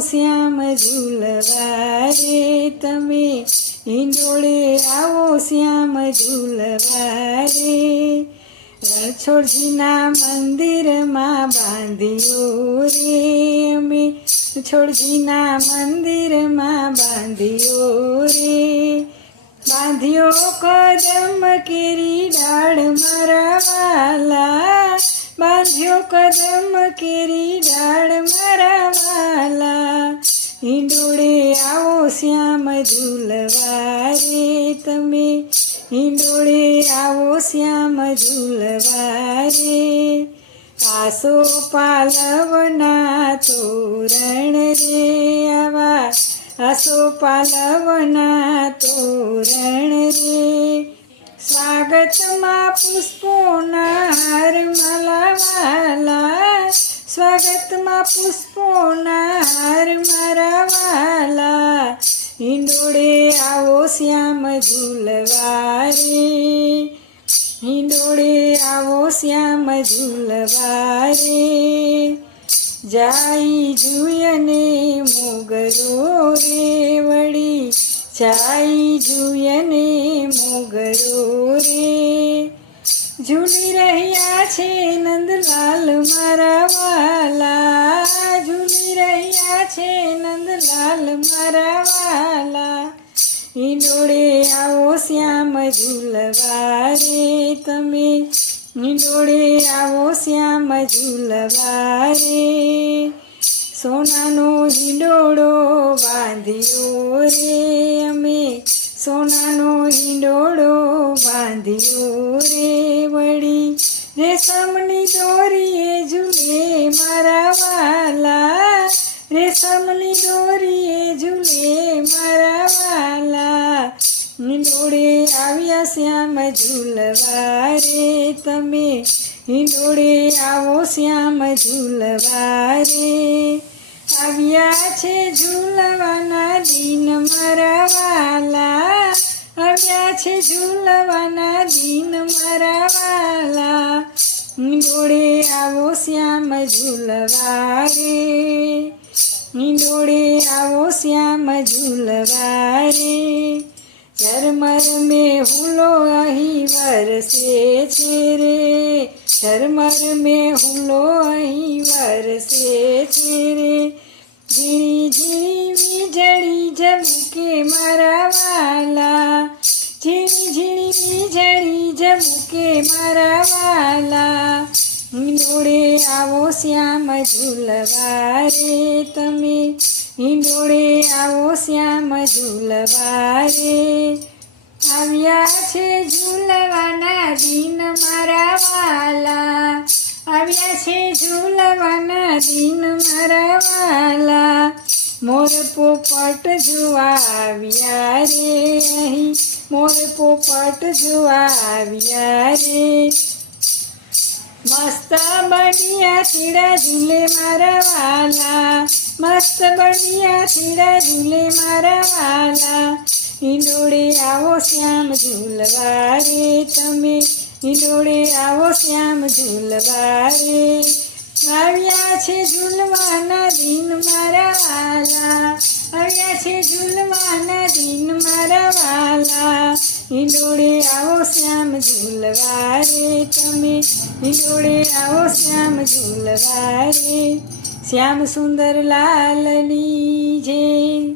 શ્યામ ઝૂલવા રે તમે, હિંડોળે આવો શ્યામ ઝૂલવા રે. રણછોડજીના મંદિરમાં બાંધ્યો રે અમે, રણછોડજીના મંદિરમાં બાંધ્યો રે. બાંધ્યો કદમ કેરી ડાળ મારા વાલા, બાંધ્યો કદમ કેરી ડાળ મારા વાલા. હિંડોળે આવો શ્યામ ઝૂલવા રે તમે, હિંડોળે આવો શ્યામ ઝૂલવા રે. આસો પાલવના તોરણ રે આવા, આસો પાલવના તોરણ રે. સ્વાગતમાં પુષ્પોના હાર માલા વાલા, સ્વાગતમાં પુષ્પોના હાર મારા વાલા. હિંડોળે આવો શ્યામ ઝૂલવા રે, હિંડોળે આવો શ્યામ ઝૂલવા રે. જાય જુયને મોગરો રે વળી, જાય જુયને મોગરો રે. ઝૂલી રહ્યા છે નંદલાલ મારા વાલા, ઝૂલી રહ્યા છે નંદલાલ મારા વાલા. હિંડોળે આવો શ્યામ ઝૂલવા રે તમે, હિંડોળે આવો શ્યામ ઝૂલવા રે. સોનાનો હિંડોળો બાંધ્યો રે અમે, સોનાનો હિંડોળો બાંધ્યો રે વળી. રેશમની દોરીએ ઝૂલે મારા વાલા, રેશમની દોરીએ ઝૂલે મારા વાલા. હિંડોળે આવ્યા શ્યામ ઝૂલવા રે તમે, હિંડોળે આવો શ્યામ ઝૂલવા રે. આવ્યા છે ઝૂલવાના દિન મારા વાલા, આવ્યા છે ઝૂલવાના દિન મારા વાલા. હિંડોળે આવો શ્યામ ઝૂલવા રે, હિંડોળે આવો શ્યામ ઝૂલવા રે. ઝરમર મેહુલો અહીં વરસે છે રે, ઝરમર મેહુલો અહીં વરસે છે રે. ઝીણી ઝીણી વીજળી ઝબૂકે મારા વાલા, ઝીણી ઝીણી વીજળી ઝબૂકે મારા વાલા. હિંડોળે આવો શ્યામ ઝૂલવા રે તમે, હિંડોળે આવો શ્યામ ઝૂલવા રે. આવ્યા છે ઝૂલવાના દિન મારા વાલા, આવ્યા છે ઝૂલવાના દિન મારા વાલા. મોર પોપટ જોવા આવ્યા રે અહીં, મોર પોપટ જોવા આવ્યા રે. મસ્ત બળિયા છીડા ઝૂલે મારા વાલા, મસ્ત બળિયા છીડા ઝૂલે મારા વાલા. હિંડોળે આવો શ્યામ ઝૂલવા રે તમે, હિંડોળે આવો શ્યામ ઝૂલવા રે. આવ્યા છે ઝૂલવાના દિન મારા વાલા, આવ્યા છે ઝૂલવાના દિન મારા વાલા. હિંડોળે આવો શ્યામ ઝૂલવા રે તમે, હિંડોળે આવો શ્યામ ઝૂલવા રે. શ્યામ સુંદર લાલની જય.